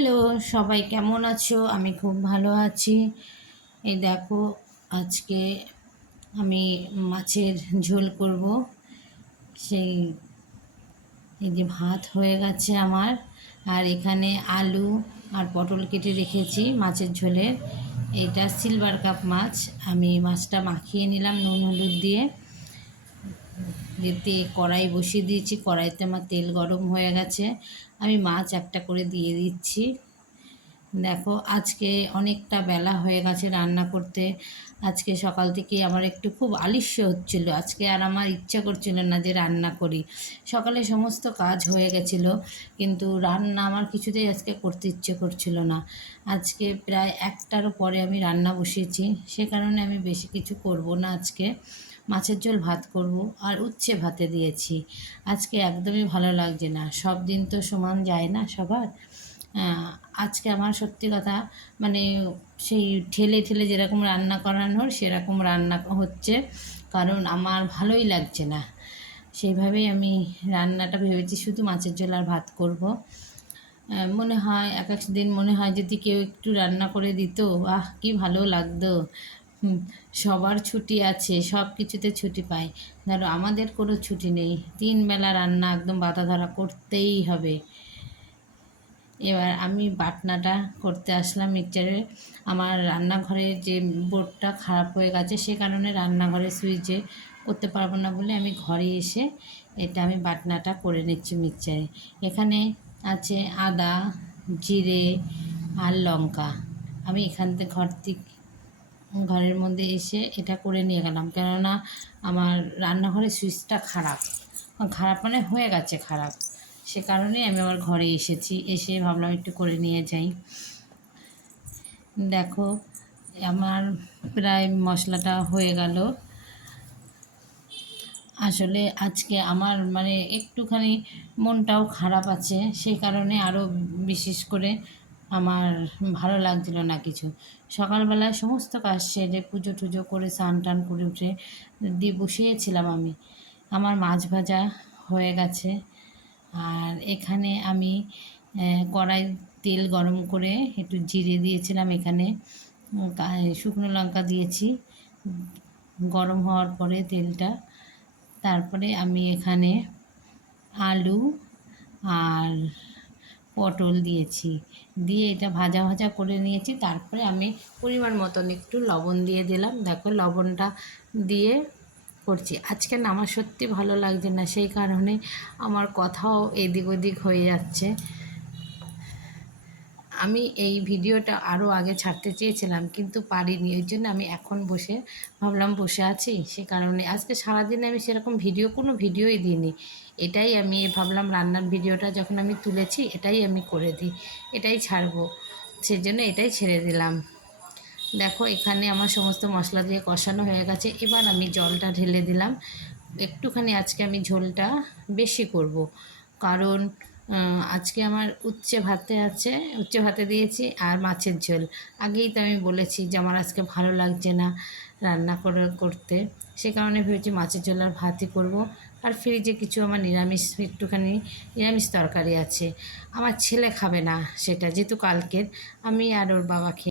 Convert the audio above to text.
Hello, সবাই কেমন আছো? আমি খুব ভালো আছি। এই দেখো, আজকে আমি মাছের ঝোল করব। সেই এই যে ভাত হয়ে গেছে আমার, আর এখানে আলু আর পটল কেটে রেখেছি মাছের ঝোলের। এটা সিলভার কাপ মাছ। আমি মাছটা মাখিয়ে নিলাম নুন হলুদ দিয়ে। যেতে কড়াই বসিয়ে দিয়েছি, কড়াইতে আমার তেল গরম হয়ে গেছে। আমি মাছ একটা করে দিয়ে দিচ্ছি। দেখো, আজকে অনেকটা বেলা হয়ে গেছে রান্না করতে। আজকে সকাল থেকে আমার একটু খুব আলস্য হচ্ছিল। আজকে আর আমার ইচ্ছা করছিল না যে রান্না করি। সকালে সমস্ত কাজ হয়ে গেছিলো, কিন্তু রান্না আমার কিছুতেই আজকে করতে ইচ্ছে করছিল না। আজকে প্রায় একটারও পরে আমি রান্না বসিয়েছি। সে কারণে আমি বেশি কিছু করব না আজকে। মাছের ঝোল ভাত করব, আর উচ্ছে ভাতে দিয়েছি। আজকে একদমই ভালো লাগছে না। সব দিন তো সমান যায় না সবার। আজকে আমার সত্যি কথা, মানে সেই ঠেলে ঠেলে যেরকম রান্না করানোর সেরকম রান্না হচ্ছে, কারণ আমার ভালোই লাগছে না। সেইভাবেই আমি রান্নাটা ভেবেছি, শুধু মাছের ঝোল আর ভাত করব। মনে হয় এক এক দিন মনে হয় যদি কেউ একটু রান্না করে দিত, আহ কি ভালো লাগতো। সবার ছুটি আছে, সব কিছুতে ছুটি পায়। ধরো আমাদের কোনো ছুটি নেই, 3 বেলা রান্না একদম বাঁধা ধরা করতেই হবে। এবার আমি বাটনাটা করতে আসলাম মিক্সচারে। আমার রান্নাঘরের যে বোর্ডটা খারাপ হয়ে গেছে, সে কারণে রান্নাঘরের সুইচে করতে পারবো না বলে আমি ঘরে এসে এটা আমি বাটনাটা করে নিচ্ছি মিক্সচারে। এখানে আছে আদা, জিরে আর লঙ্কা। আমি এখান থেকে ঘরের মধ্যে এসে এটা করে নিয়ে গেলাম, কেননা আমার রান্নাঘরের সুইচটা খারাপ। খারাপ মানে হয়ে গেছে খারাপ। সে কারণেই আমি আমার ঘরে এসেছি, এসে ভাবলাম একটু করে নিয়ে যাই। দেখো, আমার প্রায় মশলাটা হয়ে গেল। আসলে আজকে আমার মানে একটুখানি মনটাও খারাপ আছে, সেই কারণে আরও বিশেষ করে আমার ভালো লাগছিল না কিছু। সকালবেলায় সমস্ত কাজ সেরে পুজো টুজো করে স্নান টান করে উঠে দিয়ে বসিয়েছিলাম আমি। আমার মাছ ভাজা হয়ে গেছে। আর এখানে আমি কড়াই তেল গরম করে একটু জিরে দিয়েছিলাম, এখানে শুকনো লঙ্কা দিয়েছি। গরম হওয়ার পরে তেলটা, তারপরে আমি এখানে আলু আর পটল দিয়েছি, দিয়ে এটা ভাজা ভাজা করে নিয়েছি। তারপরে আমি পরিমাণ মতন একটু লবণ দিয়ে দিলাম। দেখো, লবণটা দিয়ে করছি। আজকে না আমার সত্যি ভালো লাগছে না, সেই কারণে আমার কথাও এদিক ওদিক হয়ে যাচ্ছে। আমি এই ভিডিওটা আরও আগে ছাড়তে চেয়েছিলাম, কিন্তু পারিনি। ওই জন্য আমি এখন ভাবলাম বসে আছি, সে কারণে আজকে সারাদিন আমি সেরকম কোনো ভিডিওই দিইনি। এটাই আমি ভাবলাম, রান্নার ভিডিওটা যখন আমি তুলেছি এটাই আমি করে দিই, এটাই ছাড়বো, সেজন্য এটাই ছেড়ে দিলাম। দেখো, এখানে আমার সমস্ত মশলা দিয়ে কষানো হয়ে গেছে। এবার আমি জলটা ঢেলে দিলাম। একটুখানি আজকে আমি ঝোলটা বেশি করব, কারণ আজকে আমার উচ্ছে ভাতে দিয়েছি আর মাছের ঝোল। আগেই তো আমি বলেছি যে আমার আজকে ভালো লাগছে না রান্না করতে, সে কারণে ভেবেছি মাছের ঝোল আর ভাতই করব। আর ফ্রিজে কিছু আমার একটুখানি নিরামিষ তরকারি আছে। আমার ছেলে খাবে না সেটা, যেহেতু কালকের, আমি আর ওর বাবা খেয়ে